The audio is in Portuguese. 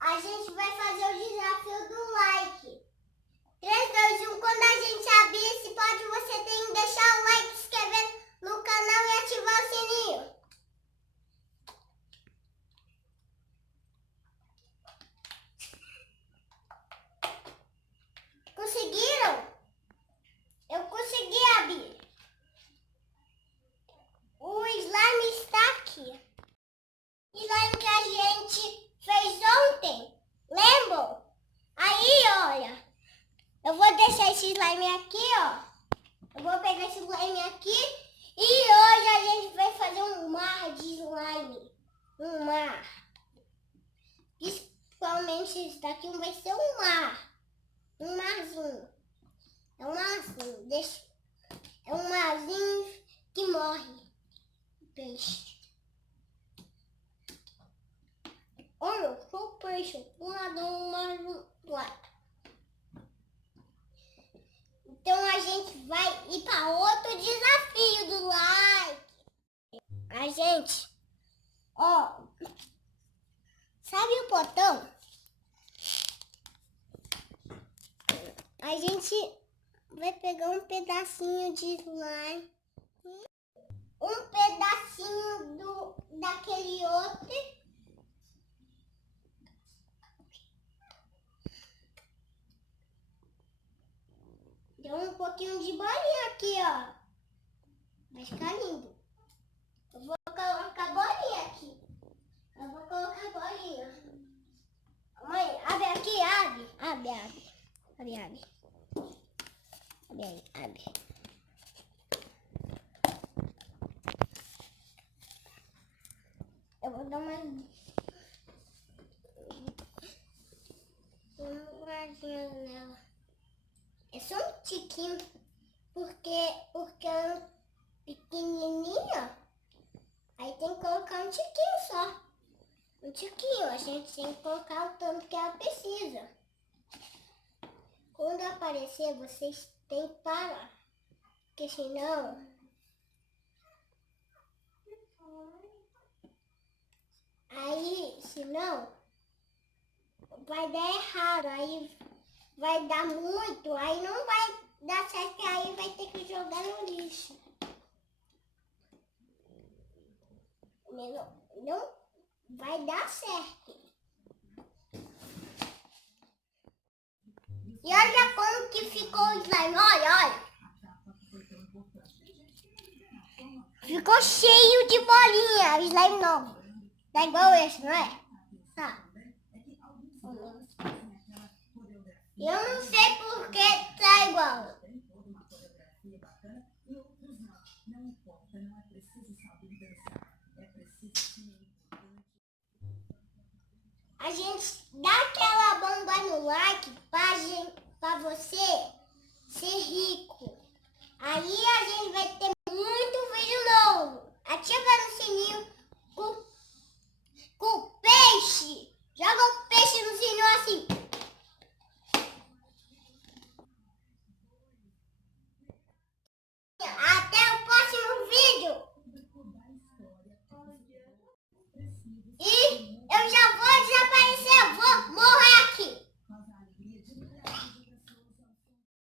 a gente vai fazer o desafio do like. 3, 2, 1, quando a gente abrir esse pod, você tem que deixar o like, se inscrever no canal e ativar o sininho. Conseguiram? Eu consegui abrir. O slime está aqui. Slime que a gente fez ontem. Lembram? Aí, olha. Eu vou deixar esse slime aqui, ó. Eu vou pegar esse slime aqui. E hoje a gente vai fazer um mar de slime. Um mar. Principalmente esse daqui vai ser um mar. Um marzinho. É um marzinho. É um marzinho que morre. Peixe. Olha, eu sou peixe. Um lado, um mar do lado. Então a gente vai ir para outro desafio do like. A gente, ó, sabe o botão? A gente vai pegar um pedacinho de slime, um pedacinho daquele outro. Deu um pouquinho de bolinha aqui, ó. Vai ficar lindo. Eu vou colocar a bolinha aqui. Eu vou colocar a bolinha. Mãe, abre aqui, abre. Abre. Abre aí, abre. Eu vou dar uma nela. É só um tiquinho, porque ela é pequenininha, aí tem que colocar um tiquinho só. Um tiquinho, a gente tem que colocar o tanto que ela precisa. Quando aparecer, vocês têm que parar, porque senão... senão vai dar errado, aí vai dar muito, aí não vai dar certo, aí vai ter que jogar no lixo. Não vai dar certo. E olha como que ficou o slime, olha. Ficou cheio de bolinha, o slime novo. Tá igual esse, não é? Tá. Eu não sei por que tá igual. A gente dá aquela bomba no like pra você ser rico. Aí a gente vai ter